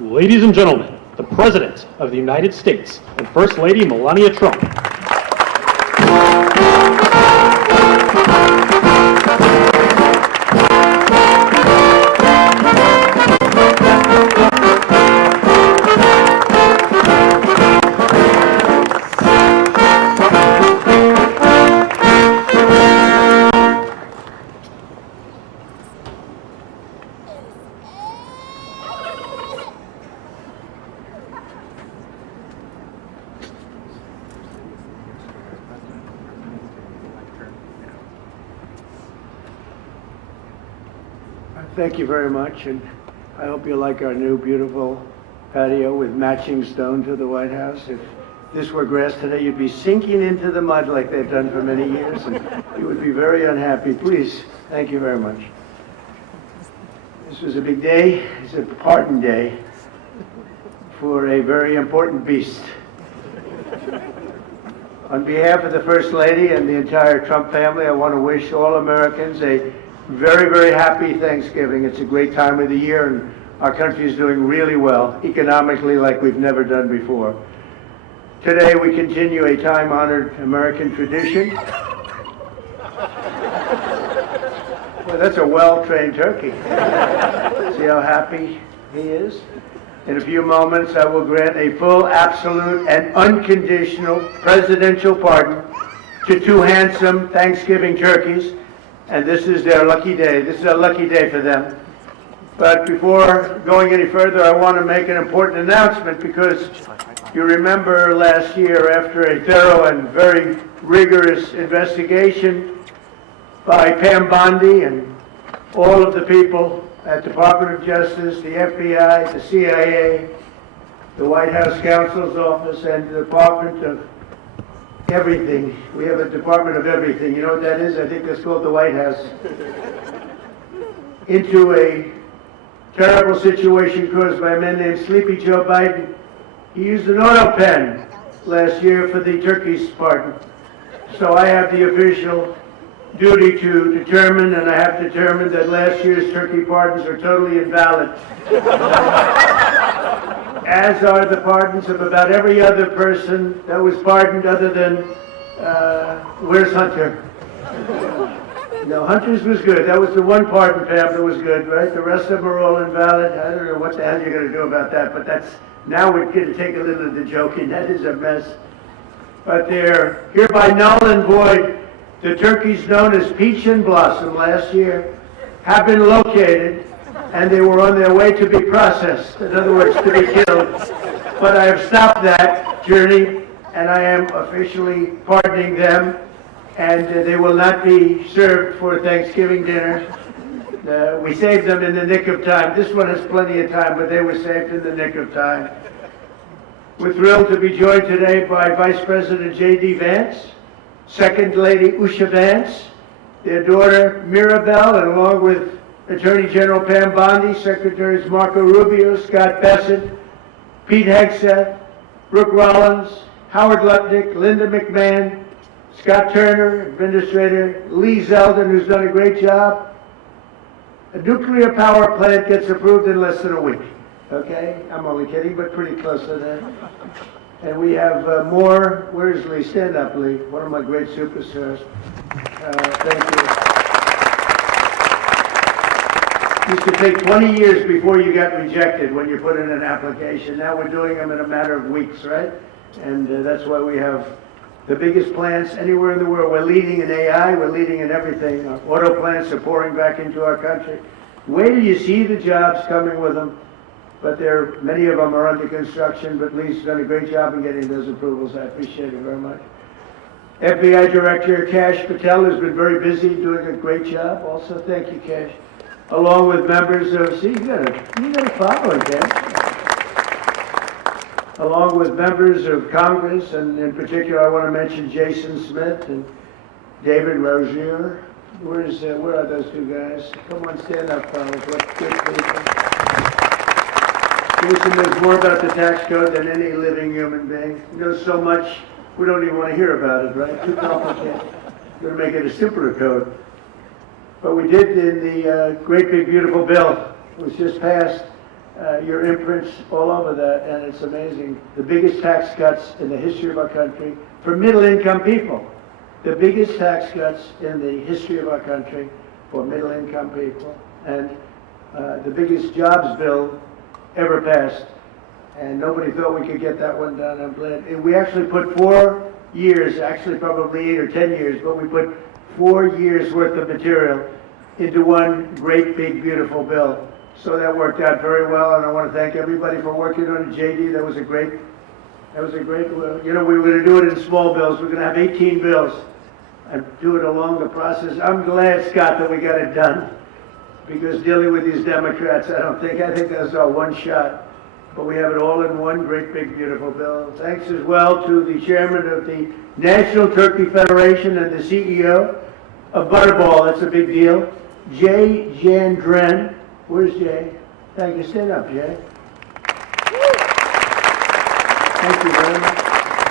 Ladies and gentlemen, the President of the United States and First Lady Melania Trump. Thank you very much, and I hope you like our new beautiful patio with matching stone to the White House. If this were grass today, you'd be sinking into the mud like they've done for many years, and you would be very unhappy. Please, thank you very much. This was a big day. It's a pardon day for a very important beast. On behalf of the First Lady and the entire Trump family, I want to wish all Americans a very, very happy Thanksgiving. It's a great time of the year, and our country is doing really well, economically, like we've never done before. Today, we continue a time-honored American tradition. Well, that's a well-trained turkey. See how happy he is? In a few moments, I will grant a full, absolute, and unconditional presidential pardon to two handsome Thanksgiving turkeys. And this is their lucky day. This is a lucky day for them. But before going any further, I want to make an important announcement, because you remember last year, after a thorough and very rigorous investigation by Pam Bondi and all of the people at the Department of Justice, the FBI, the CIA, the White House Counsel's Office, and the Department of Everything. We have a Department of Everything. You know what that is? I think that's called the White House. Into a terrible situation caused by a man named Sleepy Joe Biden. He used an auto pen last year for the turkey's pardon. So I have the official duty to determine, and I have determined, that last year's turkey pardons are totally invalid. As are the pardons of about every other person that was pardoned, other than, where's Hunter? No, Hunter's was good. That was the one pardon, Pam, that was good, right? The rest of them are all invalid. I don't know what the hell you're going to do about that, but that's, now we can take a little of the joking. That is a mess. But they're hereby null and void. The turkeys known as Peach and Blossom last year have been located, and they were on their way to be processed, in other words, to be killed. But I have stopped that journey, and I am officially pardoning them, and they will not be served for Thanksgiving dinner. We saved them in the nick of time. This one has plenty of time, but they were saved in the nick of time. We're thrilled to be joined today by Vice President J.D. Vance, Second Lady Usha Vance, their daughter Mirabelle, and along with Attorney General Pam Bondi, Secretaries Marco Rubio, Scott Bessent, Pete Hegseth, Brooke Rollins, Howard Lutnick, Linda McMahon, Scott Turner, Administrator Lee Zeldin, who's done a great job. A nuclear power plant gets approved in less than a week. Okay? I'm only kidding, but pretty close to that. And we have more. Where's Lee? Stand up, Lee. One of my great superstars. Thank you. It used to take 20 years before you got rejected when you put in an application. Now we're doing them in a matter of weeks, right? And that's why we have the biggest plants anywhere in the world. We're leading in AI. We're leading in everything. Our auto plants are pouring back into our country. Wait till you see the jobs coming with them. But many of them are under construction, but Lee's done a great job in getting those approvals. I appreciate it very much. FBI Director Kash Patel has been very busy doing a great job. Also, thank you, Kash. Along with members of, see, you got a following, Kash. Along with members of Congress, and in particular, I want to mention Jason Smith and David Rozier. Where are those two guys? Come on, stand up, fellas. What good people. Jason knows more about the tax code than any living human being. He knows so much, we don't even want to hear about it, right? Too complicated. We're going to make it a simpler code. But we did in the great big beautiful bill. It was just passed. your imprints all over that, and it's amazing. The biggest tax cuts in the history of our country for middle-income people. The biggest tax cuts in the history of our country for middle-income people, and the biggest jobs bill ever passed. And nobody thought we could get that one done. I'm glad. And we actually put 4 years, actually probably 8 or 10 years, but we put 4 years worth of material into one great, big, beautiful bill. So that worked out very well, and I want to thank everybody for working on it. JD, that was a great, you know, we were going to do it in small bills. We're going to have 18 bills and do it along the process. I'm glad, Scott, that we got it done, because dealing with these Democrats, I think that's our one shot. But we have it all in one great, big, beautiful bill. Thanks as well to the chairman of the National Turkey Federation and the CEO of Butterball. That's a big deal. Jay Jandren. Where's Jay? Thank you. Stand up, Jay. Thank you very much.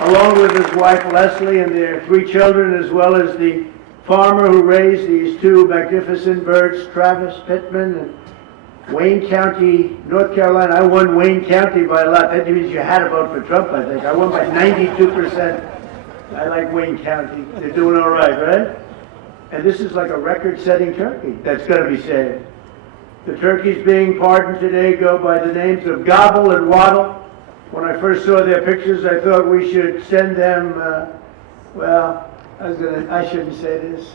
Along with his wife Leslie and their 3 children, as well as the farmer who raised these 2 magnificent birds, Travis Pittman and Wayne County, North Carolina. I won Wayne County by a lot. That means you had to vote for Trump, I think. I won by 92%. I like Wayne County. They're doing all right, right? And this is like a record-setting turkey that's going to be saved. The turkeys being pardoned today go by the names of Gobble and Waddle. When I first saw their pictures, I thought we should send them, well, I shouldn't say this.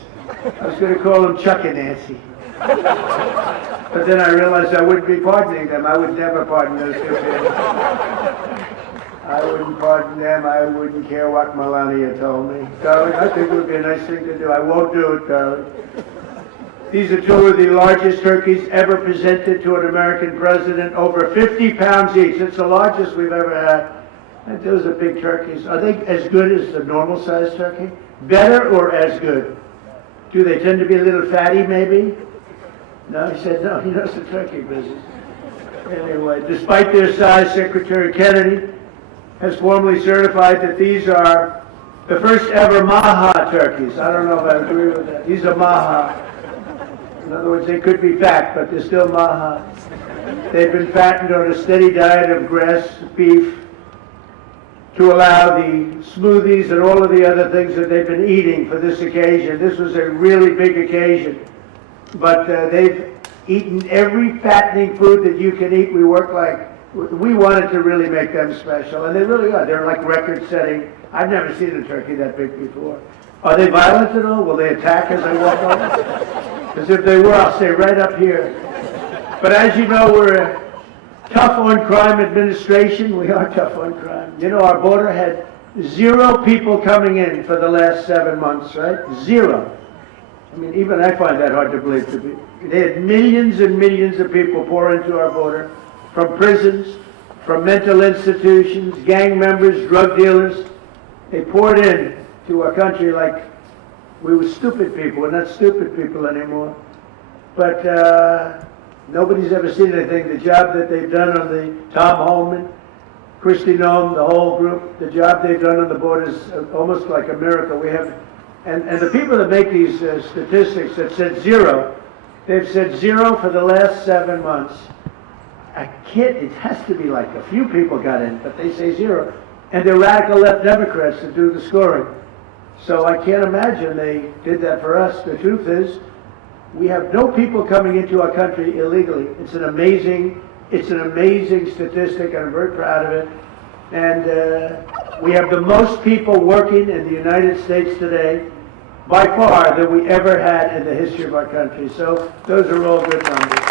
I was going to call them Chuck and Nancy. But then I realized I wouldn't be pardoning them. I would never pardon those 2 people. I wouldn't pardon them. I wouldn't care what Melania told me. Darling, I think it would be a nice thing to do. I won't do it, darling. These are 2 of the largest turkeys ever presented to an American president, over 50 pounds each. It's the largest we've ever had. And those are big turkeys. Are they as good as the normal-sized turkey? Better or as good? Do they tend to be a little fatty, maybe? No, he said no. He knows the turkey business. Anyway, despite their size, Secretary Kennedy has formally certified that these are the first ever Maha turkeys. I don't know if I agree with that. These are Maha. In other words, they could be fat, but they're still Maha. They've been fattened on a steady diet of grass, beef, to allow the smoothies and all of the other things that they've been eating for this occasion. This was a really big occasion. But they've eaten every fattening food that you can eat. We wanted to really make them special, and they really are. They're like record-setting. I've never seen a turkey that big before. Are they violent at all? Will they attack as I walk over? Because if they were, I'll stay right up here. But as you know, we're a tough-on-crime administration. We are tough on crime. You know, our border had 0 people coming in for the last 7 months, right? 0. I mean, even I find that hard to believe. They had millions and millions of people pour into our border, from prisons, from mental institutions, gang members, drug dealers. They poured in to our country like we were stupid people. We're not stupid people anymore. But nobody's ever seen anything. The job that they've done on the Tom Holman, Kristi Noem, the whole group, the job they've done on the border is almost like a miracle. We have, and the people that make these statistics that said 0, they've said 0 for the last 7 months. It has to be like a few people got in, but they say 0. And they're radical left Democrats that do the scoring. So I can't imagine they did that for us. The truth is, we have no people coming into our country illegally. It's an amazing statistic, and I'm very proud of it. And we have the most people working in the United States today, by far, than we ever had in the history of our country. So those are all good numbers.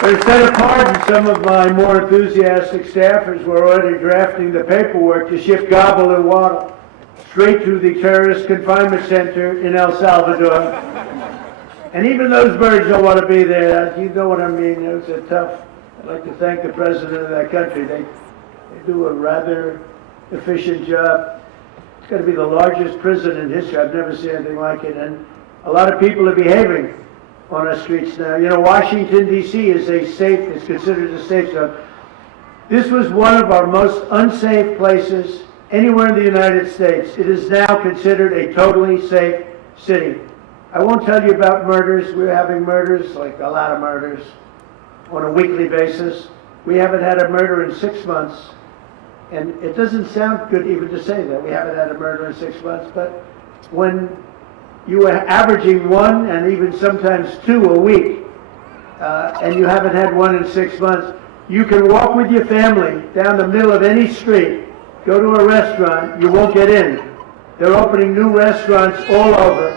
But instead of pardoning, some of my more enthusiastic staffers were already drafting the paperwork to ship Gobble and Waddle straight to the terrorist confinement center in El Salvador. And even those birds don't want to be there. You know what I mean? It was tough. I'd like to thank the president of that country. They do a rather efficient job. It's going to be the largest prison in history. I've never seen anything like it. And a lot of people are behaving on our streets now. You know, Washington, D.C. is considered a safe zone. This was one of our most unsafe places anywhere in the United States. It is now considered a totally safe city. I won't tell you about murders. We're having murders, like a lot of murders. on a weekly basis. We haven't had a murder in 6 months. And it doesn't sound good even to say that. We haven't had a murder in 6 months. But when you are averaging 1 and even sometimes 2 a week, and you haven't had 1 in 6 months, you can walk with your family down the middle of any street, go to a restaurant, you won't get in. They're opening new restaurants all over,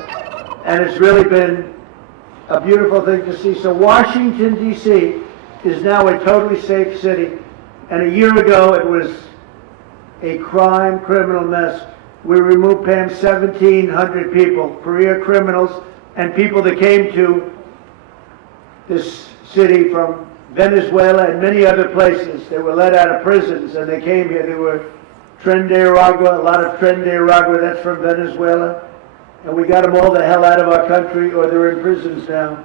and it's really been a beautiful thing to see. So Washington, D.C. is now a totally safe city, and a year ago it was a criminal mess. We removed, Pam, 1,700 people, career criminals, and people that came to this city from Venezuela and many other places. They were let out of prisons and they came here. They were Tren de Aragua, a lot of Tren de Aragua, that's from Venezuela. And we got them all the hell out of our country, or they're in prisons now.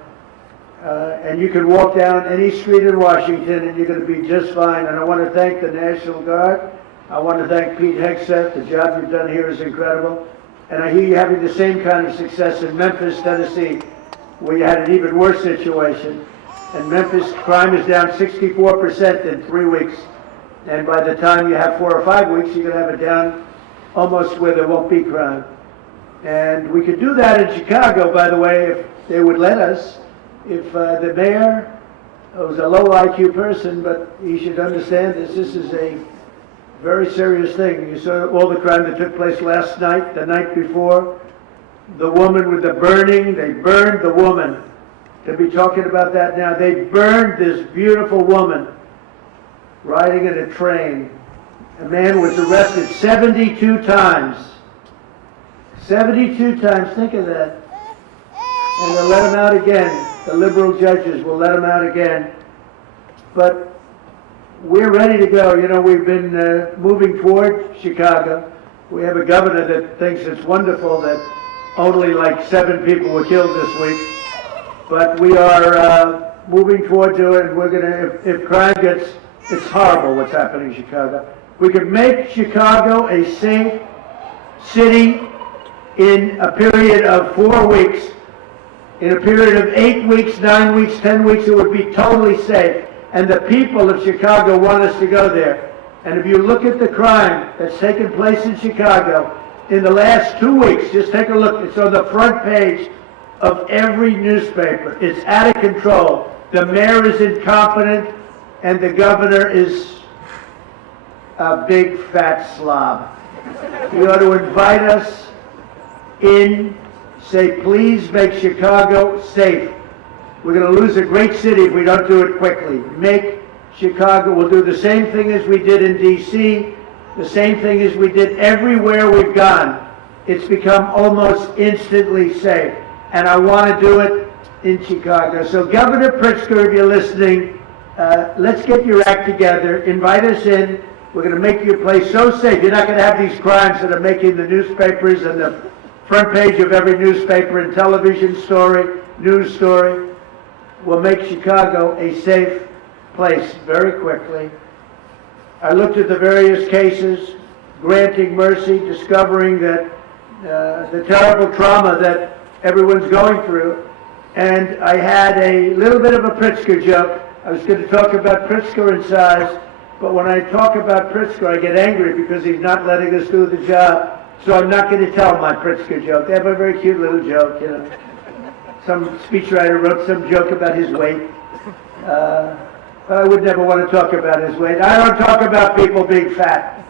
And you can walk down any street in Washington and you're going to be just fine. And I want to thank the National Guard. I want to thank Pete Hegseth. The job you've done here is incredible. And I hear you having the same kind of success in Memphis, Tennessee, where you had an even worse situation. And Memphis crime is down 64% in 3 weeks. And by the time you have 4 or 5 weeks, you're going to have it down almost where there won't be crime. And we could do that in Chicago, by the way, if they would let us. If the mayor was a low IQ person, but he should understand this. This is a very serious thing. You saw all the crime that took place last night, the night before. The woman with the burning, they burned the woman. To be talking about that now, they burned this beautiful woman riding in a train. A man was arrested 72 times. 72 times, think of that. And they'll let him out again. The liberal judges will let him out again. But we're ready to go. You know, we've been moving toward Chicago. We have a governor that thinks it's wonderful that only like 7 people were killed this week. But we are moving toward to it, and we're going to, if crime gets, it's horrible what's happening in Chicago. We could make Chicago a safe city in a period of 4 weeks. In a period of 8 weeks, 9 weeks, 10 weeks, it would be totally safe. And the people of Chicago want us to go there. And if you look at the crime that's taken place in Chicago in the last 2 weeks, just take a look. It's on the front page of every newspaper. It's out of control. The mayor is incompetent, and the governor is a big fat slob. You ought to invite us in, say, please make Chicago safe. We're going to lose a great city if we don't do it quickly. Make Chicago, we'll do the same thing as we did in D.C., the same thing as we did everywhere we've gone. It's become almost instantly safe. And I want to do it in Chicago. So Governor Pritzker, if you're listening, let's get your act together. Invite us in. We're going to make your place so safe. You're not going to have these crimes that are making the newspapers and the front page of every newspaper and television story, news story. We'll make Chicago a safe place very quickly. I looked at the various cases, granting mercy, discovering that the terrible trauma that everyone's going through. And I had a little bit of a Pritzker joke. I was going to talk about Pritzker and size, but when I talk about Pritzker, I get angry because he's not letting us do the job. So I'm not going to tell my Pritzker joke. They have a very cute little joke, you know. Some speechwriter wrote some joke about his weight. But I would never want to talk about his weight. I don't talk about people being fat.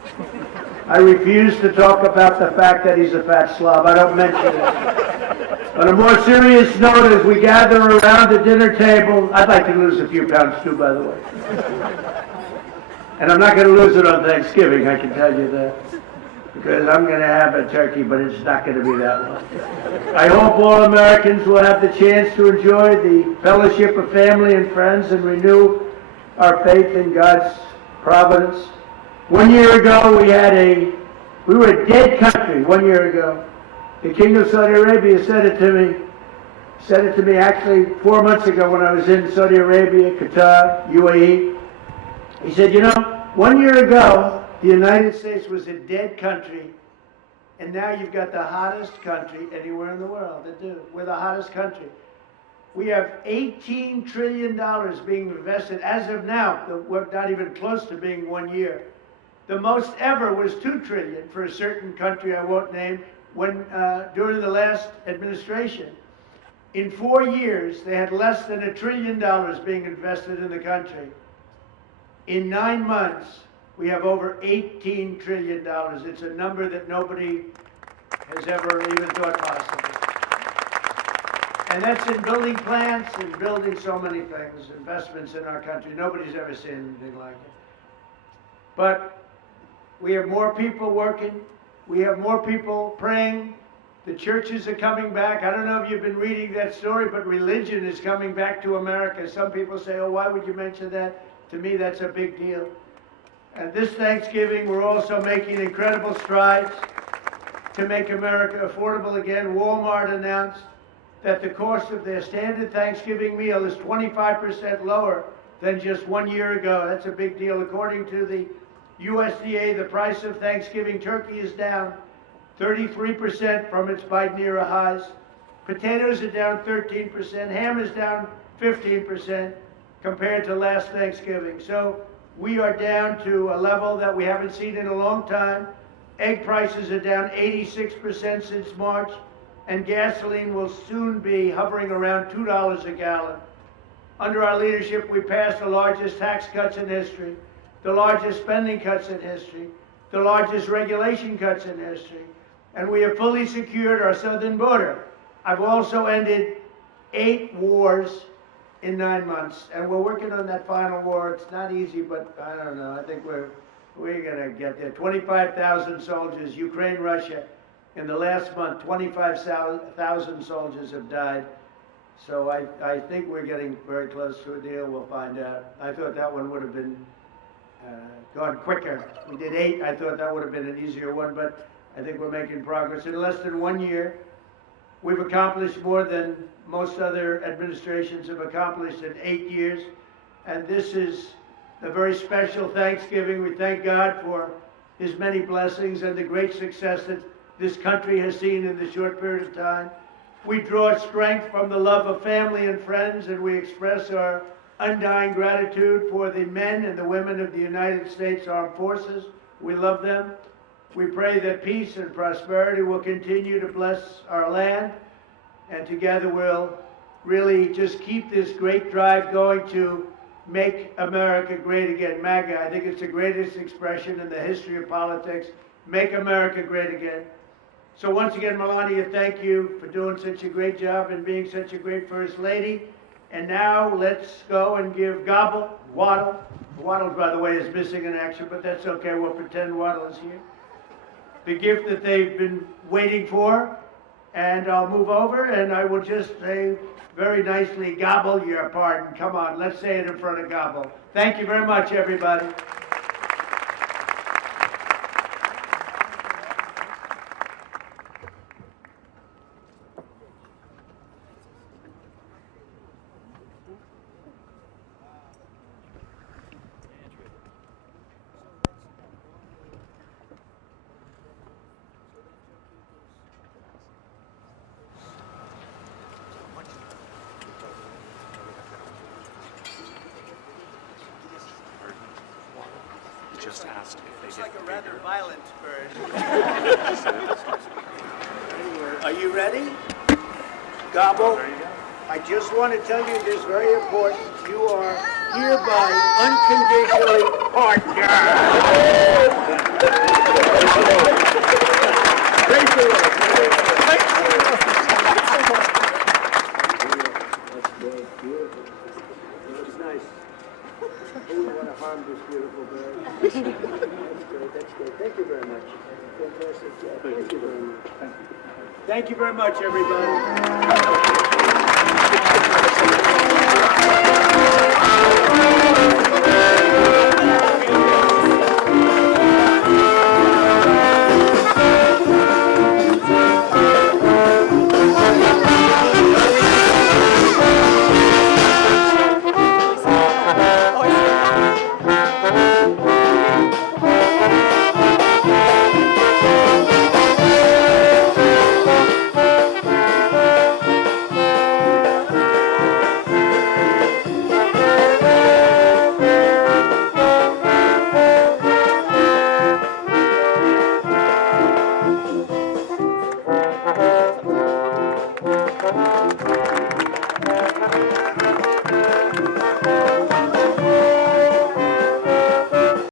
I refuse to talk about the fact that he's a fat slob. I don't mention it. On a more serious note, as we gather around the dinner table, I'd like to lose a few pounds too, by the way. And I'm not going to lose it on Thanksgiving, I can tell you that. Because I'm going to have a turkey, but it's not going to be that one. I hope all Americans will have the chance to enjoy the fellowship of family and friends and renew our faith in God's providence. 1 year ago, we were a dead country 1 year ago. The King of Saudi Arabia said it to me actually 4 months ago when I was in Saudi Arabia, Qatar, UAE. He said, you know, 1 year ago, the United States was a dead country, and now you've got the hottest country anywhere in the world. We're the hottest country. We have $18 trillion being invested as of now. We're not even close to being 1 year. The most ever was $2 trillion for a certain country I won't name during the last administration. In 4 years, they had less than $1 trillion being invested in the country. In 9 months, we have over $18 trillion. It's a number that nobody has ever even thought possible. And that's in building plants and building so many things, investments in our country. Nobody's ever seen anything like it. But we have more people working. We have more people praying. The churches are coming back. I don't know if you've been reading that story, but religion is coming back to America. Some people say, oh, why would you mention that? To me, that's a big deal. And this Thanksgiving, we're also making incredible strides to make America affordable again. Walmart announced that the cost of their standard Thanksgiving meal is 25% lower than just 1 year ago. That's a big deal. According to the USDA, the price of Thanksgiving turkey is down 33% from its Biden era highs. Potatoes are down 13%. Ham is down 15% compared to last Thanksgiving. So we are down to a level that we haven't seen in a long time. Egg prices are down 86% since March, and gasoline will soon be hovering around $2 a gallon. Under our leadership, we passed the largest tax cuts in history, the largest spending cuts in history, the largest regulation cuts in history, and we have fully secured our southern border. I've also ended 8 wars in 9 months, and we're working on that final war. It's not easy, but I don't know. I think we're gonna get there. 25,000 soldiers, Ukraine, Russia. In the last month, 25,000 soldiers have died. So I think we're getting very close to a deal. We'll find out. I thought that one would have been gone quicker. We did 8. I thought that would have been an easier one, but I think we're making progress. In less than 1 year, we've accomplished more than most other administrations have accomplished in 8 years. And this is a very special Thanksgiving. We thank God for His many blessings and the great success that this country has seen in this short period of time. We draw strength from the love of family and friends, and we express our undying gratitude for the men and the women of the United States Armed Forces. We love them. We pray that peace and prosperity will continue to bless our land, and together we'll really just keep this great drive going to make America great again. MAGA, I think it's the greatest expression in the history of politics. Make America great again. So once again, Melania, thank you for doing such a great job and being such a great First Lady. And now let's go and give Gobble, Waddle. Waddle, by the way, is missing in action, but that's okay. We'll pretend Waddle is here. The gift that they've been waiting for. And I'll move over and I will just say very nicely, Gobble your pardon. Come on, let's say it in front of Gobble. Thank you very much, everybody. Just asked if they Looks get like a bigger. rather violent bird. Are you ready? Gobble. There you go. I just want to tell you this very important. You are hereby unconditionally pardoned. Praise the Lord. That's beautiful. It looks nice. Who would want to harm this beautiful bird? That's great. That's great. Thank you very much. Fantastic job. Thank you very much. Thank you very much, everybody.